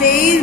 23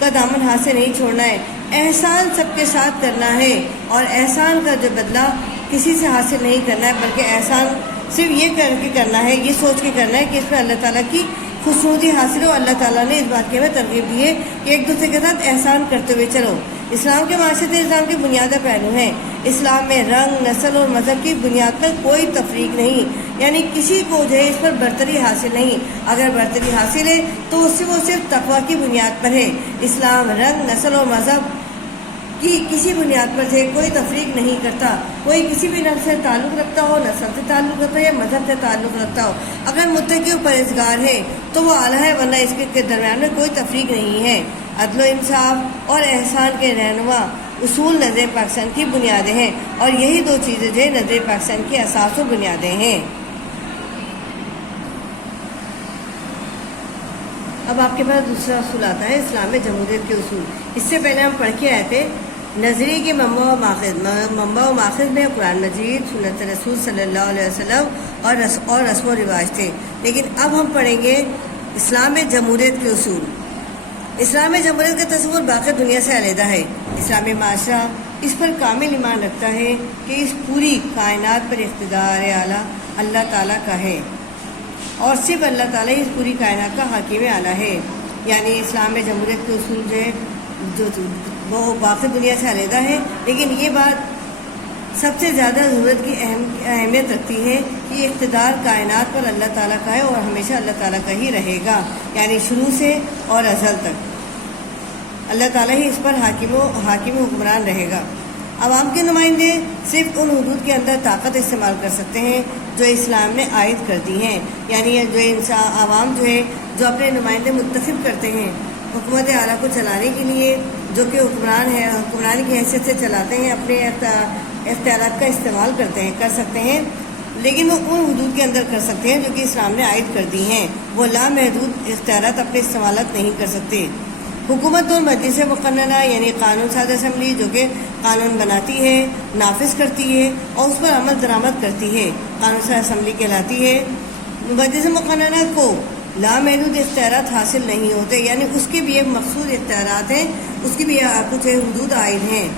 کا دامن ہاتھ سے نہیں چھوڑنا ہے، احسان سب کے ساتھ کرنا ہے، اور احسان کا جو بدلہ کسی سے حاصل نہیں کرنا ہے، بلکہ احسان صرف یہ کر کے کرنا ہے، یہ سوچ کے کرنا ہے کہ اس میں اللہ تعالیٰ کی خوشنودی حاصل ہو۔ اللہ تعالیٰ نے اس بات کی ہمیں ترغیب دی ہے کہ ایک دوسرے کے ساتھ احسان کرتے ہوئے چلو۔ اسلام کے معاشرت اسلام کی بنیادی پہلو ہیں۔ اسلام میں رنگ، نسل اور مذہب کی بنیاد پر کوئی تفریق نہیں، یعنی کسی کو جو ہے اس پر برتری حاصل نہیں۔ اگر برتری حاصل ہے تو وہ صرف تقویٰ کی بنیاد پر ہے۔ اسلام رنگ، نسل اور مذہب کی کسی بنیاد پر سے کوئی تفریق نہیں کرتا۔ کوئی کسی بھی نسل سے تعلق رکھتا ہو، نسل سے تعلق رکھتا ہو یا مذہب سے تعلق رکھتا ہو، اگر متقی و پرہیزگار ہے تو وہ اعلیٰ ہے، ورنہ اس کے درمیان میں کوئی تفریق نہیں ہے۔ عدل و انصاف اور احسان کے رہنما اصول نظریہ پاکستان کی بنیادیں ہیں، اور یہی دو چیزیں جو ہے نظریہ پاکستان کی اساس و بنیادیں ہیں۔ اب آپ کے پاس دوسرا اصول آتا ہے اسلام میں جمہوریت کے اصول۔ اس سے پہلے ہم پڑھ کے آئے تھے نظریے کے منبع و ماخذ میں قرآن مجید، سنت رسول صلی اللہ علیہ وسلم اور رسم و رواج تھے، لیکن اب ہم پڑھیں گے اسلام میں جمہوریت کے اصول۔ اسلام میں جمہوریت کا تصور باقی دنیا سے علیحدہ ہے۔ اسلامی معاشرہ اس پر کامل ایمان رکھتا ہے کہ اس پوری کائنات پر اقتدار اعلیٰ اللہ تعالیٰ کا ہے، اور صرف اللہ تعالیٰ ہی اس پوری کائنات کا حاکم اعلیٰ ہے۔ یعنی اسلام میں جمہوریت کے اصول جو وہ باقی دنیا سے علیحدہ ہے، لیکن یہ بات سب سے زیادہ ضرورت کی اہمیت رکھتی ہے کہ اقتدار کائنات پر اللہ تعالیٰ کا ہے اور ہمیشہ اللہ تعالیٰ کا ہی رہے گا، یعنی شروع سے اور ازل تک اللہ تعالیٰ ہی اس پر حاکم حکمران رہے گا۔ عوام کے نمائندے صرف ان حدود کے اندر طاقت استعمال کر سکتے ہیں جو اسلام نے عائد کر دی ہیں، یعنی جو عوام جو ہے جو اپنے نمائندے منتخب کرتے ہیں حکومت اعلیٰ کو چلانے کے لیے، جو کہ حکمران کی حیثیت سے چلاتے ہیں، اپنے اختیارات کا استعمال کر سکتے ہیں، لیکن وہ ان حدود کے اندر کر سکتے ہیں جو کہ اسلام نے عائد کر دی ہیں۔ وہ لامحدود اختیارات اپنے استعمالات نہیں کر سکتے۔ حکومت اور مجلس مقننہ یعنی قانون ساز اسمبلی جو کہ قانون بناتی ہے، نافذ کرتی ہے اور اس پر عمل درآمد کرتی ہے، قانون ساز اسمبلی کہلاتی ہے۔ مجلس مقننہ کو لامحدود اختیارات حاصل نہیں ہوتے، یعنی اس کے بھی ایک مخصوص اختیارات ہیں، اس کی بھی کچھ حدود عائد ہیں،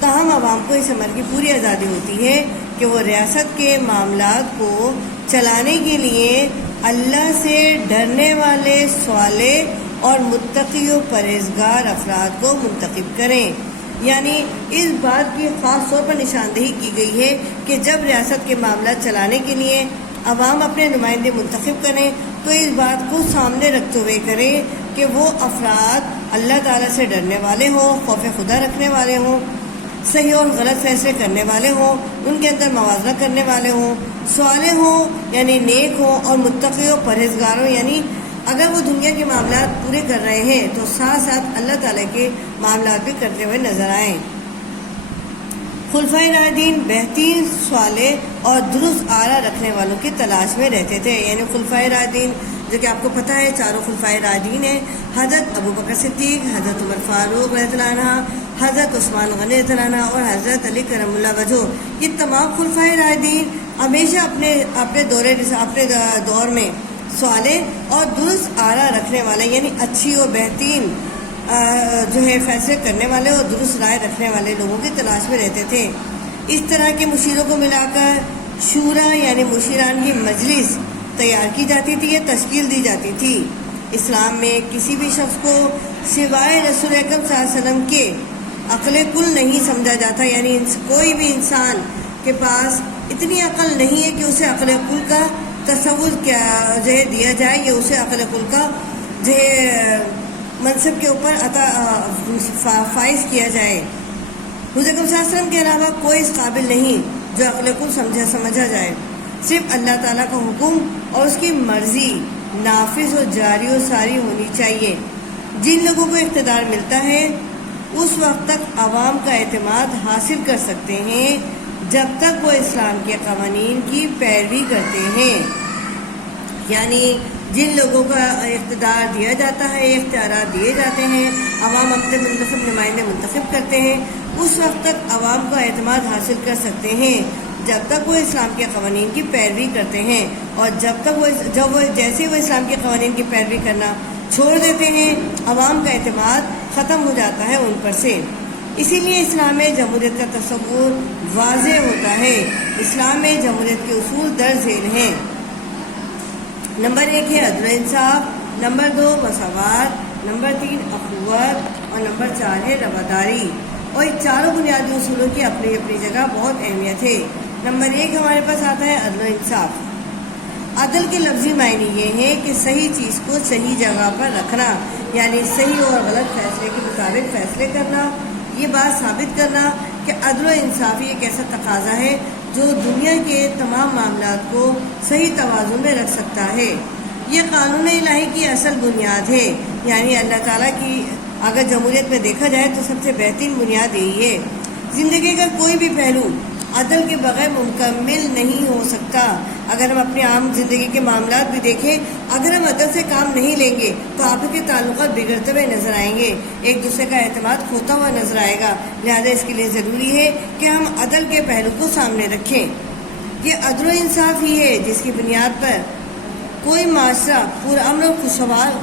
تاہم عوام کو اس عمل کی پوری آزادی ہوتی ہے کہ وہ ریاست کے معاملات کو چلانے کے لیے اللہ سے ڈرنے والے صالح اور متقی و پرہیزگار افراد کو منتخب کریں۔ یعنی اس بات کی خاص طور پر نشاندہی کی گئی ہے کہ جب ریاست کے معاملات چلانے کے لیے عوام اپنے نمائندے منتخب کریں تو اس بات کو سامنے رکھتے ہوئے کریں کہ وہ افراد اللہ تعالیٰ سے ڈرنے والے ہوں، خوف خدا رکھنے والے ہوں، صحیح اور غلط فیصلے کرنے والے ہوں، ان کے اندر موازنہ کرنے والے ہوں، صالح ہوں یعنی نیک ہوں، اور متقی و پرہیزگار ہوں، یعنی اگر وہ دنیا کے معاملات پورے کر رہے ہیں تو ساتھ ساتھ اللہ تعالیٰ کے معاملات بھی کرتے ہوئے نظر آئیں۔ خلفائے راشدین بہترین صالح اور درست آرا رکھنے والوں کی تلاش میں رہتے تھے، یعنی خلفائے راشدین جو کہ آپ کو پتہ ہے چاروں خلفائے راشدین ہیں، حضرت ابوبکر صدیق، حضرت عمر فاروق رضی اللہ عنہ، حضرت عثمان غنی رضی اللہ عنہ اور حضرت علی کرم اللہ وجہہ، یہ تمام خلفائے راشدین ہمیشہ اپنے دور میں صالح اور درست آرا رکھنے والے، یعنی اچھی اور بہترین جو ہے فیصلے کرنے والے اور درست رائے رکھنے والے لوگوں کی تلاش میں رہتے تھے۔ اس طرح کے مشیروں کو ملا کر شورا یعنی مشیران کی مجلس تیار کی جاتی تھی یا تشکیل دی جاتی تھی۔ اسلام میں کسی بھی شخص کو سوائے رسول اکرم صلی اللہ علیہ وسلم کے عقل کل نہیں سمجھا جاتا، یعنی کوئی بھی انسان کے پاس اتنی عقل نہیں ہے کہ اسے عقل کل کا تصور کیا جو ہے دیا جائے یا اسے عقل کل کا جو ہے منصب کے اوپر فائز کیا جائے۔ حضور اکرم صلی اللہ علیہ وسلم کے علاوہ کوئی اس قابل نہیں جو عقل کل سمجھا جائے۔ صرف اللہ تعالیٰ کا حکم اور اس کی مرضی نافذ و جاری و ساری ہونی چاہیے۔ جن لوگوں کو اقتدار ملتا ہے اس وقت تک عوام کا اعتماد حاصل کر سکتے ہیں جب تک وہ اسلام کے قوانین کی پیروی کرتے ہیں، یعنی جن لوگوں کا اقتدار دیا جاتا ہے، اختیارات دیے جاتے ہیں، عوام اپنے نمائندے منتخب کرتے ہیں، اس وقت تک عوام کا اعتماد حاصل کر سکتے ہیں جب تک وہ اسلام کے قوانین کی پیروی کرتے ہیں، اور جیسے وہ اسلام کے قوانین کی پیروی کرنا چھوڑ دیتے ہیں عوام کا اعتماد ختم ہو جاتا ہے ان پر سے۔ اسی لیے اسلام میں جمہوریت کا تصور واضح ہوتا ہے۔ اسلام میں جمہوریت کے اصول درج ذیل ہیں۔ نمبر 1 ہے عدل و انصاف، نمبر 2 مساوات، نمبر 3 اخوت اور نمبر 4 ہے رواداری۔ اور ان چاروں بنیادی اصولوں کی اپنی اپنی جگہ بہت اہمیت ہے۔ نمبر 1 ہمارے پاس آتا ہے عدل و انصاف۔ عدل کے لفظی معنی یہ ہے کہ صحیح چیز کو صحیح جگہ پر رکھنا، یعنی صحیح اور غلط فیصلے کے مطابق فیصلے کرنا۔ یہ بات ثابت کرنا کہ عدل و انصاف ایک ایسا تقاضا ہے جو دنیا کے تمام معاملات کو صحیح توازن میں رکھ سکتا ہے۔ یہ قانون الہی کی اصل بنیاد ہے، یعنی اللہ تعالیٰ کی اگر جمہوریت میں دیکھا جائے تو سب سے بہترین بنیاد یہی ہے۔ زندگی کا کوئی بھی پہلو عدل کے بغیر مکمل نہیں ہو سکتا۔ اگر ہم اپنی عام زندگی کے معاملات بھی دیکھیں، اگر ہم عدل سے کام نہیں لیں گے تو آپس کے تعلقات بگڑتے ہوئے نظر آئیں گے، ایک دوسرے کا اعتماد کھوتا ہوا نظر آئے گا۔ لہذا اس کے لیے ضروری ہے کہ ہم عدل کے پہلو کو سامنے رکھیں۔ یہ عدل و انصاف ہی ہے جس کی بنیاد پر کوئی معاشرہ پرامن اور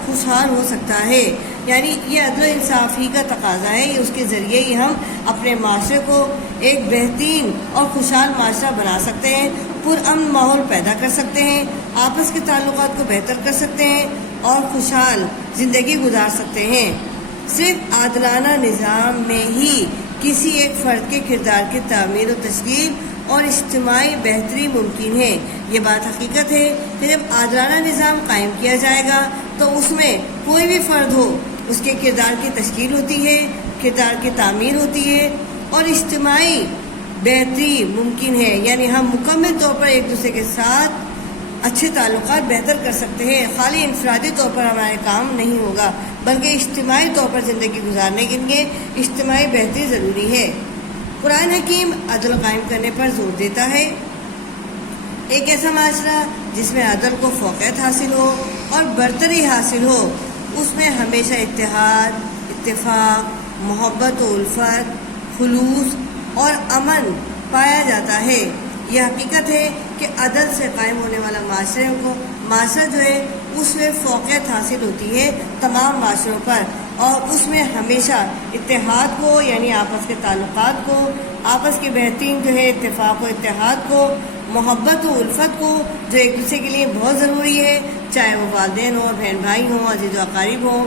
خوشحال ہو سکتا ہے، یعنی یہ عدل و انصاف ہی کا تقاضا ہے۔ اس کے ذریعے ہی ہم اپنے معاشرے کو ایک بہترین اور خوشحال معاشرہ بنا سکتے ہیں، پرامن ماحول پیدا کر سکتے ہیں، آپس کے تعلقات کو بہتر کر سکتے ہیں اور خوشحال زندگی گزار سکتے ہیں۔ صرف عادلانہ نظام میں ہی کسی ایک فرد کے کردار کی تعمیر و تشکیل اور اجتماعی بہتری ممکن ہے۔ یہ بات حقیقت ہے کہ جب عادلانہ نظام قائم کیا جائے گا تو اس میں کوئی بھی فرد ہو، اس کے کردار کی تشکیل ہوتی ہے، کردار کی تعمیر ہوتی ہے اور اجتماعی بہتری ممکن ہے، یعنی ہم مکمل طور پر ایک دوسرے کے ساتھ اچھے تعلقات بہتر کر سکتے ہیں۔ خالی انفرادی طور پر ہمارے کام نہیں ہوگا بلکہ اجتماعی طور پر زندگی گزارنے کے لیے اجتماعی بہتری ضروری ہے۔ قرآن حکیم عدل قائم کرنے پر زور دیتا ہے۔ ایک ایسا معاشرہ جس میں عدل کو فوقیت حاصل ہو اور برتری حاصل ہو، اس میں ہمیشہ اتحاد، اتفاق، محبت و الفت، خلوص اور امن پایا جاتا ہے۔ یہ حقیقت ہے کہ عدل سے قائم ہونے والا معاشرہ جو ہے اس میں فوقیت حاصل ہوتی ہے تمام معاشروں پر، اور اس میں ہمیشہ اتحاد کو، یعنی آپس کے تعلقات کو، آپس کے بہترین جو ہے اتفاق و اتحاد کو، محبت و الفت کو جو ایک دوسرے کے لیے بہت ضروری ہے، چاہے وہ والدین ہوں، بہن بھائی ہوں، عزیز و اقارب ہوں،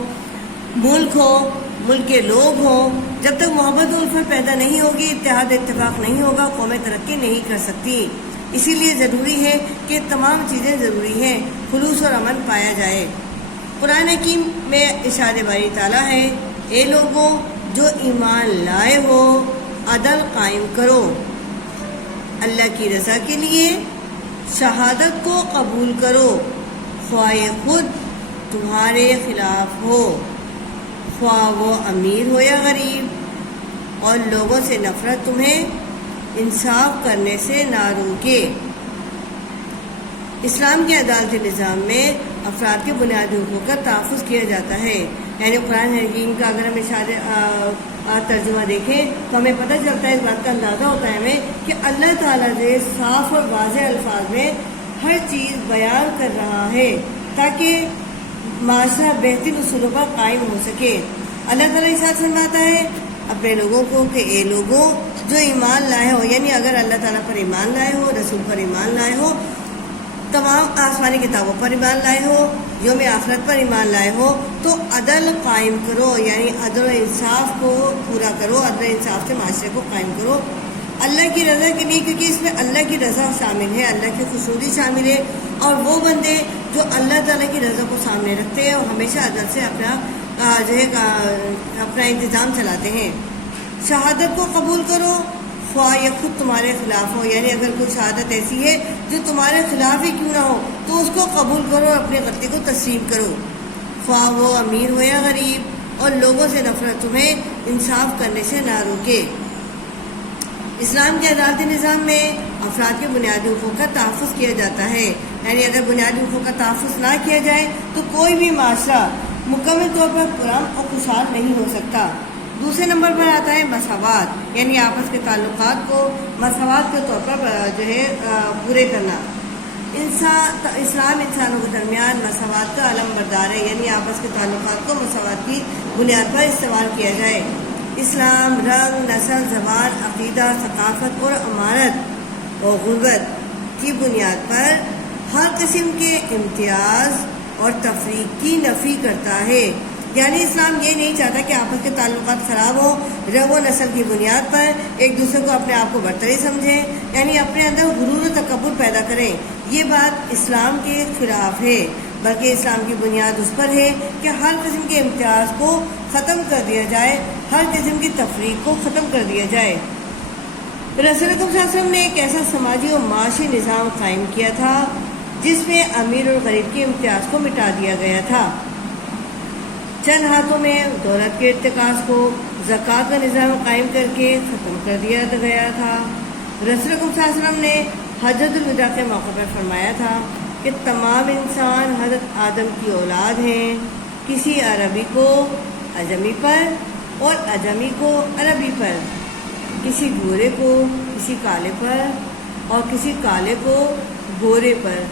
ملک ہو، ملک کے لوگ ہوں، جب تک محبت و الفت پیدا نہیں ہوگی، اتحاد اتفاق نہیں ہوگا، قومیں ترقی نہیں کر سکتی۔ اسی لیے ضروری ہے کہ تمام چیزیں ضروری ہیں، خلوص اور امن پایا جائے۔ قرآن حکیم میں ارشاد باری تعالیٰ ہے، اے لوگوں جو ایمان لائے ہو، عدل قائم کرو، اللہ کی رضا کے لیے شہادت کو قبول کرو، خواہ خود تمہارے خلاف ہو، خواہ وہ امیر ہو یا غریب، اور لوگوں سے نفرت تمہیں انصاف کرنے سے نہ روکے۔ اسلام کے عدالتی نظام میں افراد کے بنیادی حقوق کا تحفظ کیا جاتا ہے، یعنی قرآن حکیم کا اگر ہم ارشاد ترجمہ دیکھیں تو ہمیں پتہ چلتا ہے، اس بات کا اندازہ ہوتا ہے ہمیں کہ اللہ تعالیٰ نے صاف اور واضح الفاظ میں ہر چیز بیان کر رہا ہے تاکہ معاشرہ بہترین اصولوں پر قائم ہو سکے۔ اللہ تعالیٰ ارشاد فرماتا ہے اپنے لوگوں کو کہ اے لوگوں جو ایمان لائے ہو، یعنی اگر اللہ تعالیٰ پر ایمان لائے ہو، رسول پر ایمان لائے ہو، تمام آسمانی کتابوں پر ایمان لائے ہو، یوم آخرت پر ایمان لائے ہو، تو عدل قائم کرو، یعنی عدل و انصاف کو پورا کرو، عدل و انصاف سے معاشرے کو قائم کرو اللہ کی رضا کے لیے، کیونکہ اس میں اللہ کی رضا شامل ہے، اللہ کی خوشنودی شامل ہے، اور وہ بندے جو اللہ تعالیٰ کی رضا کو سامنے رکھتے ہیں اور ہمیشہ عدل سے اپنا انتظام چلاتے ہیں۔ شہادت کو قبول کرو، خواہ یہ خود تمہارے خلاف ہو، یعنی اگر کوئی شہادت ایسی ہے جو تمہارے خلاف ہی کیوں نہ ہو تو اس کو قبول کرو اور اپنی غلطی کو تسلیم کرو، خواہ وہ امیر ہو یا غریب، اور لوگوں سے نفرت تمہیں انصاف کرنے سے نہ روکے۔ اسلام کے عدالتی نظام میں افراد کے بنیادی حقوق کا تحفظ کیا جاتا ہے، یعنی اگر بنیادی حقوق کا تحفظ نہ کیا جائے تو کوئی بھی معاشرہ مکمل طور پر پرامن اور خوشحال نہیں ہو سکتا۔ دوسرے نمبر پر آتا ہے مساوات، یعنی آپس کے تعلقات کو مساوات کے طور پر جو ہے پورے کرنا۔ اسلام انسانوں کے درمیان مساوات کا علم بردار ہے، یعنی آپس کے تعلقات کو مساوات کی بنیاد پر استعمال کیا جائے۔ اسلام رنگ، نسل، زبان، عقیدہ، ثقافت اور امارت اور غربت کی بنیاد پر ہر قسم کے امتیاز اور تفریق کی نفی کرتا ہے۔ یعنی اسلام یہ نہیں چاہتا کہ آپس کے تعلقات خراب ہوں، رنگ و نسل کی بنیاد پر ایک دوسرے کو اپنے آپ کو برتری سمجھیں، یعنی اپنے اندر غرور و تکبر پیدا کریں۔ یہ بات اسلام کے خلاف ہے، بلکہ اسلام کی بنیاد اس پر ہے کہ ہر قسم کے امتیاز کو ختم کر دیا جائے، ہر قسم کی تفریق کو ختم کر دیا جائے۔ رسول اکرم صلی اللہ علیہ وسلم نے ایک ایسا سماجی و معاشی نظام قائم کیا تھا جس میں امیر اور غریب کے امتیاز کو مٹا دیا گیا تھا، چند ہاتھوں میں دولت کے ارتکاز کو زکوٰۃ کا نظام قائم کر کے ختم کر دیا گیا تھا۔ رسول اکرم صلی اللہ علیہ وسلم نے حجۃ الوداع کے موقع پر فرمایا تھا کہ تمام انسان حضرت آدم کی اولاد ہیں، کسی عربی کو عجمی پر اور عجمی کو عربی پر، کسی گورے کو کسی کالے پر اور کسی کالے کو گورے پر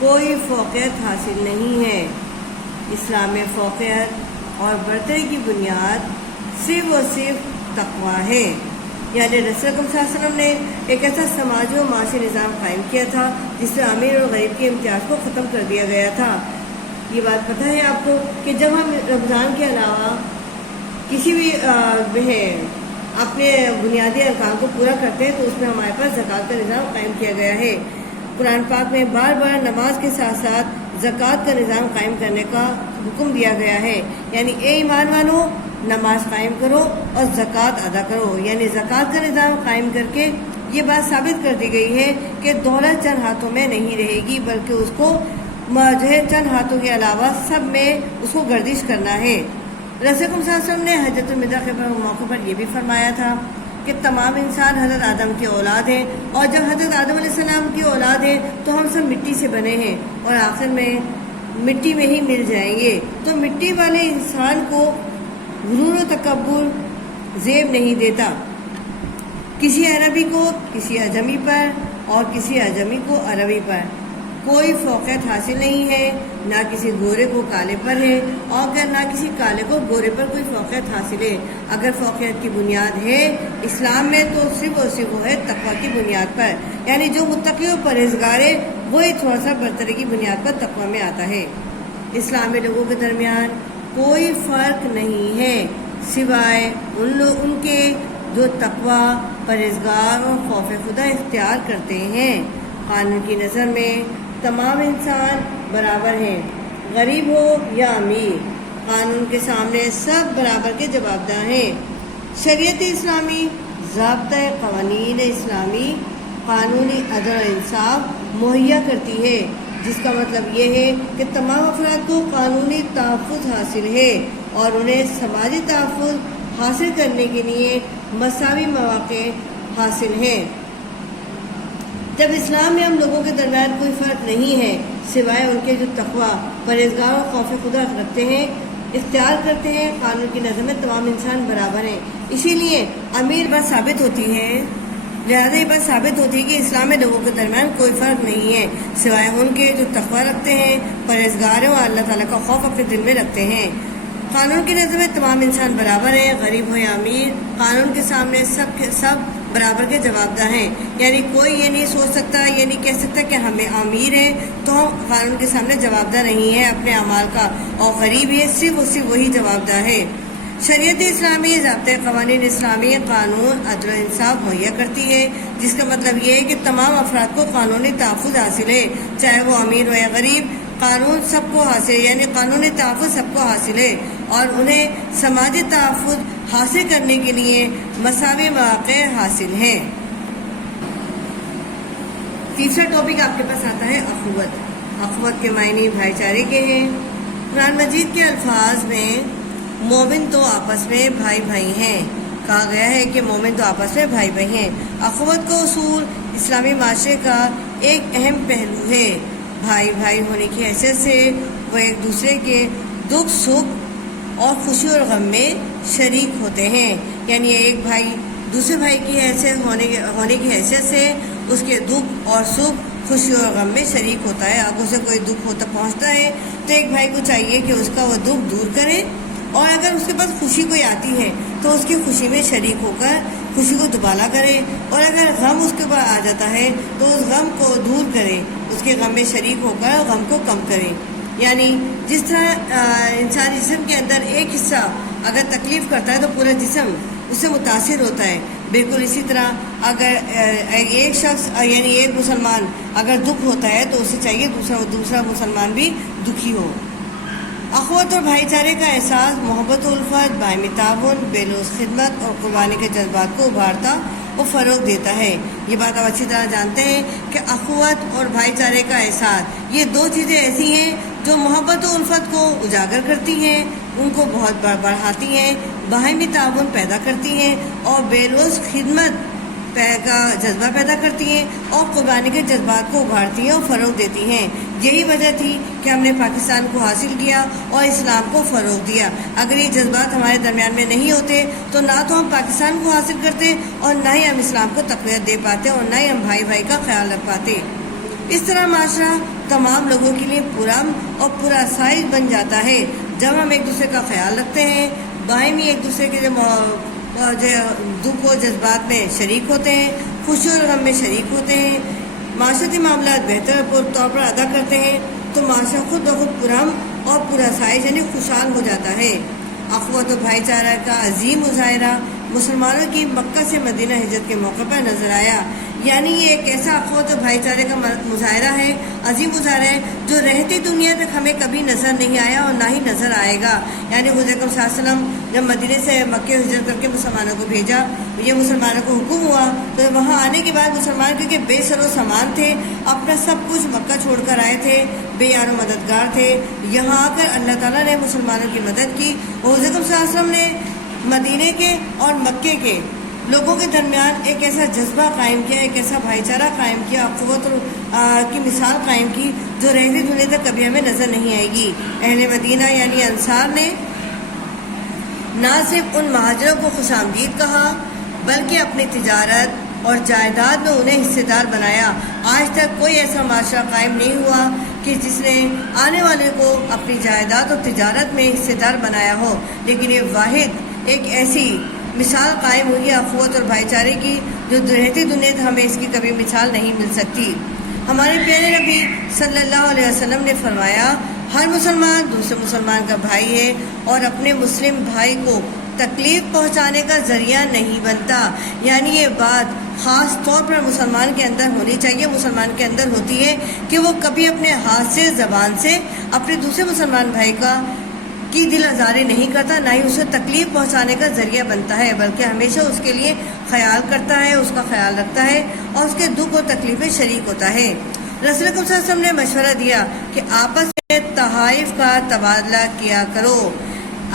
کوئی فوقیت حاصل نہیں ہے۔ اسلام میں فوقیت اور برتری کی بنیاد صرف اور صرف تقویٰ ہے۔ یعنی رسول اکرم صلی اللہ علیہ وسلم نے ایک ایسا سماجی و معاشی نظام قائم کیا تھا جس سے امیر اور غریب کے امتیاز کو ختم کر دیا گیا تھا۔ یہ بات پتہ ہے آپ کو کہ جب ہم رمضان کے علاوہ کسی بھی اپنے بنیادی ارکان کو پورا کرتے ہیں تو اس میں ہمارے پاس زکوٰۃ کا نظام قائم کیا گیا ہے۔ قرآن پاک میں بار بار نماز کے ساتھ ساتھ زکوٰۃ کا نظام قائم کرنے کا حکم دیا گیا ہے، یعنی اے ایمان والو نماز قائم کرو اور زکوٰۃ ادا کرو۔ یعنی زکوٰۃ کا نظام قائم کر کے یہ بات ثابت کر دی گئی ہے کہ دولت چند ہاتھوں میں نہیں رہے گی، بلکہ اس کو جو ہے چند ہاتھوں کے علاوہ سب میں اس کو گردش کرنا ہے۔ رسول اکرم صلی اللہ علیہ وسلم نے حجۃ الوداع کے موقع پر یہ بھی فرمایا تھا کہ تمام انسان حضرت آدم کی اولاد ہیں، اور جب حضرت آدم علیہ السلام کی اولاد ہیں تو ہم سب مٹی سے بنے ہیں اور آخر میں مٹی میں ہی مل جائیں گے۔ تو مٹی والے انسان کو غرور و تکبر زیب نہیں دیتا، کسی عربی کو کسی عجمی پر اور کسی عجمی کو عربی پر کوئی فوقیت حاصل نہیں ہے، نہ کسی گورے کو کالے پر ہے اور نہ کسی کالے کو گورے پر کوئی فوقیت حاصل ہے۔ اگر فوقیت کی بنیاد ہے اسلام میں تو صرف اور صرف وہ ہے تقویٰ کی بنیاد پر، یعنی جو متقی و پرہیزگار ہے وہی تھوڑا سا برتری کی بنیاد پر تقویٰ میں آتا ہے۔ اسلام میں لوگوں کے درمیان کوئی فرق نہیں ہے سوائے ان کے جو تقویٰ، پرہیزگار اور خوف خدا اختیار کرتے ہیں۔ قانون کی نظر میں تمام انسان برابر ہیں، غریب ہو یا امیر، قانون کے سامنے سب برابر کے جوابدہ ہیں۔ شریعت اسلامی ضابطۂ قوانین اسلامی قانونی عدل و انصاف مہیا کرتی ہے، جس کا مطلب یہ ہے کہ تمام افراد کو قانونی تحفظ حاصل ہے اور انہیں سماجی تحفظ حاصل کرنے کے لیے مساوی مواقع حاصل ہیں۔ جب اسلام میں ہم لوگوں کے درمیان کوئی فرق نہیں ہے سوائے ان کے جو تقویٰ، پرہیزگار اور خوف خدا رکھتے ہیں، اختیار کرتے ہیں، قانون کی نظر میں تمام انسان برابر ہیں۔ اسی لیے امیر بات ثابت ہوتی ہے، لہٰذا یہ بات ثابت ہوتی ہے کہ اسلام میں لوگوں کے درمیان کوئی فرق نہیں ہے سوائے ان کے جو تقویٰ رکھتے ہیں، پرہیزگار ہیں اور اللہ تعالیٰ کا خوف اپنے دل میں رکھتے ہیں۔ قانون کی نظر میں تمام انسان برابر ہیں، غریب ہو یا امیر، قانون کے سامنے سب برابر کے جوابدہ ہیں۔ یعنی کوئی یہ نہیں سوچ سکتا، یہ نہیں کہہ سکتا کہ ہمیں امیر ہیں تو ہم قانون کے سامنے جوابدہ نہیں ہیں اپنے اعمال کا، اور غریب ہے صرف اور صرف وہی جوابدہ ہے۔ شریعت اسلامی ضابطۂ قوانین اسلامی قانون عدل و انصاف مہیا کرتی ہے، جس کا مطلب یہ ہے کہ تمام افراد کو قانونی تحفظ حاصل ہے، چاہے وہ امیر ہو یا غریب، قانون سب کو حاصل ہے، یعنی قانونی تحفظ سب کو حاصل ہے اور انہیں سماجی تحفظ حاصل کرنے کے لیے مساوی مواقع حاصل ہیں۔ تیسرا ٹاپک آپ کے پاس آتا ہے اخوت۔ اخوت کے معنی بھائی چارے کے ہیں۔ قرآن مجید کے الفاظ میں مومن تو آپس میں بھائی بھائی ہیں کہا گیا ہے کہ مومن تو آپس میں بھائی بھائی ہیں۔ اخوت کا اصول اسلامی معاشرے کا ایک اہم پہلو ہے۔ بھائی بھائی ہونے کی حیثیت سے وہ ایک دوسرے کے دکھ سکھ اور خوشی اور غم میں شریک ہوتے ہیں، یعنی ایک بھائی دوسرے بھائی کی حیثیت ہونے کی حیثیت سے اس کے دکھ اور سکھ خوشی اور غم میں شریک ہوتا ہے. اگر اسے کوئی دکھ ہوتا پہنچتا ہے تو ایک بھائی کو چاہیے کہ اس کا وہ دکھ دور کرے، اور اگر اس کے پاس خوشی کوئی آتی ہے تو اس کی خوشی میں شریک ہو کر خوشی کو دوبالا کرے، اور اگر غم اس کے اوپر آ جاتا ہے تو اس غم کو دور کرے، اس کے غم میں شریک ہو کر غم کو کم کرے. یعنی جس طرح انسانی جسم کے اندر ایک حصہ اگر تکلیف کرتا ہے تو پورا جسم اس سے متاثر ہوتا ہے. بالکل اسی طرح اگر ایک شخص یعنی ایک مسلمان اگر دکھ ہوتا ہے تو اسے چاہیے دوسرا مسلمان بھی دکھی ہو. اخوت اور بھائی چارے کا احساس محبت و الفت، باہمی تعاون، بے لوث خدمت اور قربانی کے جذبات کو ابھارتا اور فروغ دیتا ہے. یہ بات آپ اچھی طرح جانتے ہیں کہ اخوت اور بھائی چارے کا احساس یہ دو چیزیں ایسی ہیں جو محبت و الفت کو اجاگر کرتی ہیں، ان کو بہت بڑھاتی ہیں، باہمی تعاون پیدا کرتی ہیں اور بے لوث خدمت کا جذبہ پیدا کرتی ہیں اور قربانی کے جذبات کو ابھارتی ہیں اور فروغ دیتی ہیں. یہی وجہ تھی کہ ہم نے پاکستان کو حاصل کیا اور اسلام کو فروغ دیا. اگر یہ جذبات ہمارے درمیان میں نہیں ہوتے تو نہ تو ہم پاکستان کو حاصل کرتے اور نہ ہی ہم اسلام کو تقویت دے پاتے اور نہ ہی ہم بھائی بھائی کا خیال رکھ پاتے. اس طرح معاشرہ تمام لوگوں کے لیے پرامن اور پرآسائش بن جاتا ہے جب ہم ایک دوسرے کا خیال رکھتے ہیں، باہمی ایک دوسرے کے دکھ و جذبات میں شریک ہوتے ہیں، خوشی اور غم میں شریک ہوتے ہیں، معاشرتی معاملات بہتر طور پر ادا کرتے ہیں، تو معاشرہ خود بخود پرامن اور پرآسائش یعنی خوشحال ہو جاتا ہے. اخوت و بھائی چارہ کا عظیم مظاہرہ مسلمانوں کی مکہ سے مدینہ ہجرت کے موقع پر نظر آیا. یعنی یہ ایک ایسا اخوت و بھائی چارے کا مظاہرہ ہے، عظیم مظاہرہ ہے، جو رہتی دنیا تک ہمیں کبھی نظر نہیں آیا اور نہ ہی نظر آئے گا. یعنی حضور اکرم صلی اللہ علیہ وسلم جب مدینے سے مکہ ہجرت کر کے مسلمانوں کو بھیجا، یہ مسلمانوں کو حکم ہوا تو وہاں آنے کے بعد مسلمان کیونکہ بے سر و سامان تھے، اپنا سب کچھ مکہ چھوڑ کر آئے تھے، بے یار و مددگار تھے. یہاں آ کر اللہ تعالیٰ نے مسلمانوں کی مدد کی اور حضور اکرم صلی اللہ علیہ وسلم نے مدینے کے اور مکے کے لوگوں کے درمیان ایک ایسا جذبہ قائم کیا، ایک ایسا بھائی چارہ قائم کیا، قوت کی مثال قائم کی جو رہتی دنیا تک کبھی ہمیں نظر نہیں آئے گی. اہل مدینہ یعنی انصار نے نہ صرف ان مہاجروں کو خوش آمدید کہا بلکہ اپنی تجارت اور جائیداد میں انہیں حصے دار بنایا. آج تک کوئی ایسا معاشرہ قائم نہیں ہوا کہ جس نے آنے والے کو اپنی جائیداد اور تجارت میں حصے دار بنایا ہو، لیکن یہ واحد ایک ایسی مثال قائم ہوئی ہے اخوت اور بھائی چارے کی جو رہتی دنیا ہمیں اس کی کبھی مثال نہیں مل سکتی. ہمارے پیارے نبی صلی اللہ علیہ وسلم نے فرمایا، ہر مسلمان دوسرے مسلمان کا بھائی ہے اور اپنے مسلم بھائی کو تکلیف پہنچانے کا ذریعہ نہیں بنتا. یعنی یہ بات خاص طور پر مسلمان کے اندر ہونی چاہیے، مسلمان کے اندر ہوتی ہے کہ وہ کبھی اپنے ہاتھ سے زبان سے اپنے دوسرے مسلمان بھائی کی دل آزاری نہیں کرتا، نہ ہی اسے تکلیف پہنچانے کا ذریعہ بنتا ہے، بلکہ ہمیشہ اس کے لیے خیال کرتا ہے، اس کا خیال رکھتا ہے اور اس کے دکھ اور تکلیف میں شریک ہوتا ہے. رسول اکرم صلی اللہ علیہ وسلم نے مشورہ دیا کہ آپس میں تحائف کا تبادلہ کیا کرو.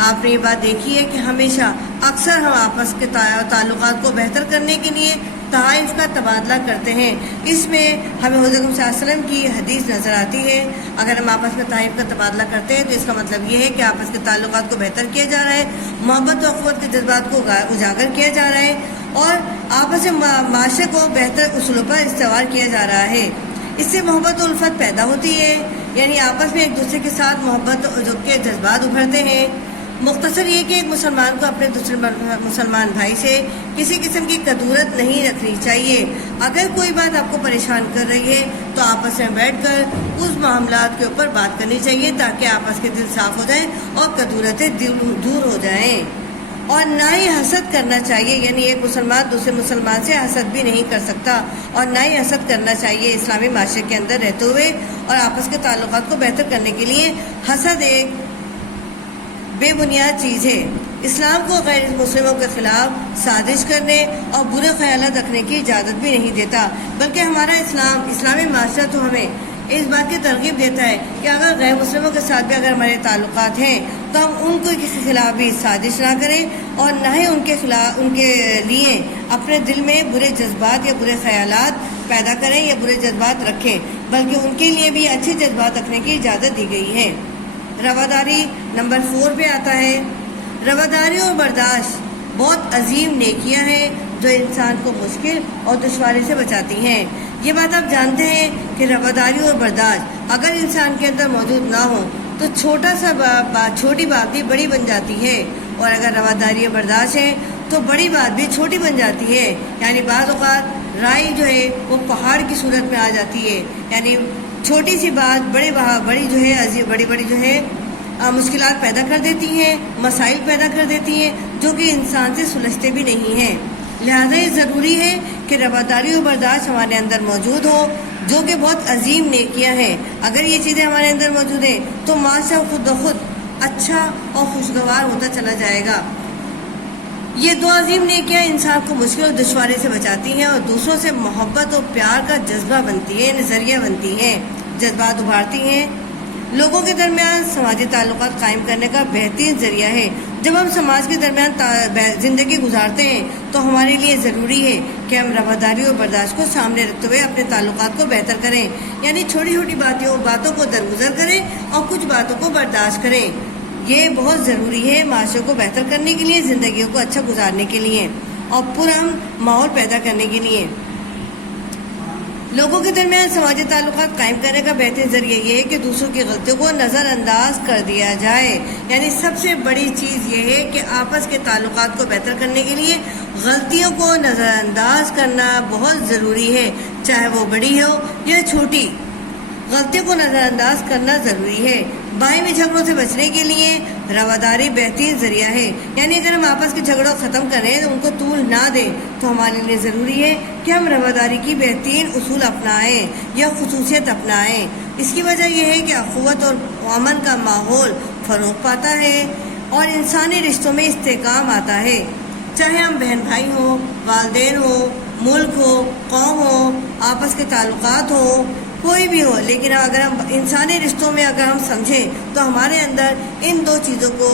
آپ نے یہ بات دیکھی ہے کہ ہمیشہ اکثر ہم آپس کے تعلقات کو بہتر کرنے کے لیے تحائف کا تبادلہ کرتے ہیں. اس میں ہمیں حضور صلی اللہ علیہ وسلم کی حدیث نظر آتی ہے، اگر ہم آپس میں تحائف کا تبادلہ کرتے ہیں تو اس کا مطلب یہ ہے کہ آپس کے تعلقات کو بہتر کیا جا رہا ہے، محبت و اخوت کے جذبات کو اجاگر کیا جا رہا ہے اور آپس میں معاشرے کو بہتر اصولوں پر استوار کیا جا رہا ہے. اس سے محبت و الفت پیدا ہوتی ہے، یعنی آپس میں ایک دوسرے کے ساتھ محبت کے جذبات ابھرتے ہیں. مختصر یہ کہ ایک مسلمان کو اپنے دوسرے مسلمان بھائی سے کسی قسم کی کدورت نہیں رکھنی چاہیے. اگر کوئی بات آپ کو پریشان کر رہی ہے تو آپس میں بیٹھ کر اس معاملات کے اوپر بات کرنی چاہیے تاکہ آپس کے دل صاف ہو جائیں اور کدورتیں دور ہو جائیں. اور نہ ہی حسد کرنا چاہیے، یعنی ایک مسلمان دوسرے مسلمان سے حسد بھی نہیں کر سکتا اور نہ ہی حسد کرنا چاہیے. اسلامی معاشرے کے اندر رہتے ہوئے اور آپس کے تعلقات کو بہتر کرنے کے لیے حسد ایک بے بنیاد چیز ہے. اسلام کو غیر مسلموں کے خلاف سازش کرنے اور برے خیالات رکھنے کی اجازت بھی نہیں دیتا، بلکہ ہمارا اسلامی معاشرہ تو ہمیں اس بات کی ترغیب دیتا ہے کہ اگر غیر مسلموں کے ساتھ بھی اگر ہمارے تعلقات ہیں تو ہم ان کو کسی خلاف بھی سازش نہ کریں اور نہ ہی ان کے لیے اپنے دل میں برے جذبات یا برے خیالات پیدا کریں یا برے جذبات رکھیں، بلکہ ان کے لیے بھی اچھے جذبات رکھنے کی اجازت دی گئی ہے. رواداری نمبر 4 پہ آتا ہے. رواداری اور برداشت بہت عظیم نیکیاں ہیں جو انسان کو مشکل اور دشواری سے بچاتی ہیں. یہ بات آپ جانتے ہیں کہ رواداری اور برداشت اگر انسان کے اندر موجود نہ ہو تو چھوٹی بات بھی بڑی بن جاتی ہے، اور اگر رواداری اور برداشت ہے تو بڑی بات بھی چھوٹی بن جاتی ہے۔ یعنی بعض اوقات رائے جو ہے وہ پہاڑ کی صورت میں آ جاتی ہے، یعنی چھوٹی سی بات بڑی جو ہے بڑی جو ہے مشکلات پیدا کر دیتی ہیں، مسائل پیدا کر دیتی ہیں جو کہ انسان سے سلجھتے بھی نہیں ہیں۔ لہذا یہ ضروری ہے کہ رواداری و برداشت ہمارے اندر موجود ہو، جو کہ بہت عظیم نیکیاں ہیں۔ اگر یہ چیزیں ہمارے اندر موجود ہیں تو معاشرہ خود بخود اچھا اور خوشگوار ہوتا چلا جائے گا۔ یہ دو عظیم نیکیاں انسان کو مشکل اور دشواری سے بچاتی ہیں اور دوسروں سے محبت اور پیار کا جذبہ بنتی ہے، نظریہ بنتی ہیں، جذبات ابھارتی ہیں۔ لوگوں کے درمیان سماجی تعلقات قائم کرنے کا بہترین ذریعہ ہے۔ جب ہم سماج کے درمیان زندگی گزارتے ہیں تو ہمارے لیے ضروری ہے کہ ہم رواداری اور برداشت کو سامنے رکھتے ہوئے اپنے تعلقات کو بہتر کریں، یعنی چھوٹی چھوٹی باتوں کو درگزر کریں اور کچھ باتوں کو برداشت کریں۔ یہ بہت ضروری ہے معاشرے کو بہتر کرنے کے لیے، زندگیوں کو اچھا گزارنے کے لیے اور پرامن ماحول پیدا کرنے کے لیے۔ لوگوں کے درمیان سماجی تعلقات قائم کرنے کا بہترین ذریعہ یہ ہے کہ دوسروں کی غلطیوں کو نظر انداز کر دیا جائے، یعنی سب سے بڑی چیز یہ ہے کہ آپس کے تعلقات کو بہتر کرنے کے لیے غلطیوں کو نظر انداز کرنا بہت ضروری ہے، چاہے وہ بڑی ہو یا چھوٹی۔ غلطیوں کو نظر انداز کرنا ضروری ہے۔ باہمی جھگڑوں سے بچنے کے لیے رواداری بہترین ذریعہ ہے، یعنی اگر ہم آپس کے جھگڑوں ختم کریں تو ان کو طول نہ دیں تو ہمارے لیے ضروری ہے کہ ہم رواداری کی بہترین اصول اپنائیں یا خصوصیت اپنائیں۔ اس کی وجہ یہ ہے کہ اخوت اور امن کا ماحول فروغ پاتا ہے اور انسانی رشتوں میں استحکام آتا ہے، چاہے ہم بہن بھائی ہوں، والدین ہوں، ملک ہو، قوم ہو، آپس کے تعلقات ہوں، کوئی بھی ہو۔ لیکن اگر ہم انسانی رشتوں میں اگر ہم سمجھیں تو ہمارے اندر ان دو چیزوں کو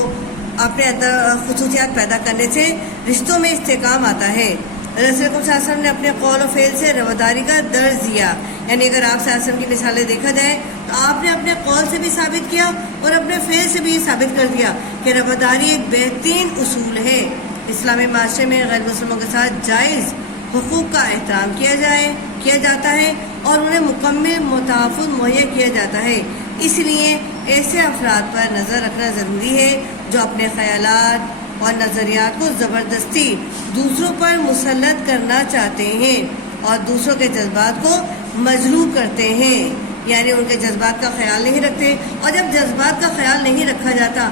اپنے اندر خصوصیات پیدا کرنے سے رشتوں میں استحکام آتا ہے۔ رسول اکرم صلی اللہ علیہ وسلم نے اپنے قول و فعل سے رواداری کا درس دیا، یعنی اگر آپ صلی اللہ علیہ وسلم کی مثالیں دیکھا جائے تو آپ نے اپنے قول سے بھی ثابت کیا اور اپنے فعل سے بھی ثابت کر دیا کہ رواداری ایک بہترین اصول ہے۔ اسلامی معاشرے میں غیر مسلموں کے ساتھ جائز حقوق کا احترام کیا جاتا ہے اور انہیں مکمل تحفظ مہیا کیا جاتا ہے۔ اس لیے ایسے افراد پر نظر رکھنا ضروری ہے جو اپنے خیالات اور نظریات کو زبردستی دوسروں پر مسلط کرنا چاہتے ہیں اور دوسروں کے جذبات کو مجروح کرتے ہیں، یعنی ان کے جذبات کا خیال نہیں رکھتے، اور جب جذبات کا خیال نہیں رکھا جاتا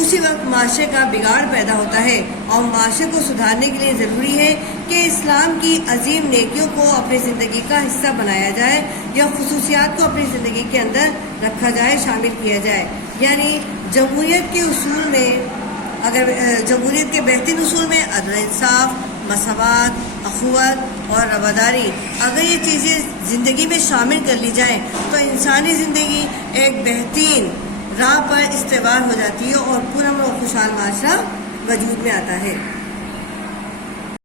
اسی وقت معاشرے کا بگاڑ پیدا ہوتا ہے۔ اور معاشرے کو سدھارنے کے لیے ضروری ہے کہ اسلام کی عظیم نیکیوں کو اپنی زندگی کا حصہ بنایا جائے یا خصوصیات کو اپنی زندگی کے اندر رکھا جائے، شامل کیا جائے۔ یعنی جمہوریت کے اصول میں، اگر جمہوریت کے بہترین اصول میں عدل و انصاف، مساوات، اخوت اور رواداری، اگر یہ چیزیں زندگی میں شامل کر لی جائیں تو انسانی زندگی ایک بہترین راہ پر استوار ہو جاتی ہے اور پرامن و خوشحال معاشرہ وجود میں آتا ہے۔